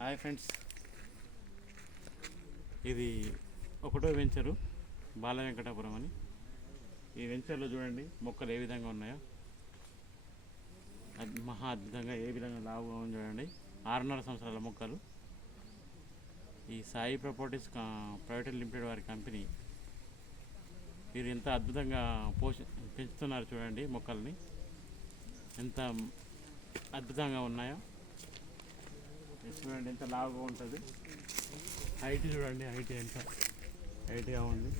Hi friends, ఇది ఒకటో venture బాల వెంకటాపురం అని. ఈ వెంచర్లో చూడండి మొక్కలు ఏ విధంగా ఉన్నాయో, మహా అద్భుతంగా ఏ విధంగా లావుగా ఉంది చూడండి. 6.5 సంవత్సరాల మొక్కలు. ఈ సాయి ప్రాపర్టీస్ ప్రైవేట్ లిమిటెడ్ వారి కంపెనీ. వీరు ఎంత అద్భుతంగా పెంచుతున్నారు చూడండి మొక్కల్ని, ఎంత అద్భుతంగా ఉన్నాయో చూడండి. ఎంత లావుగా ఉంటుంది, హైట్ చూడండి, హైట్ ఎంత హైట్గా ఉంది.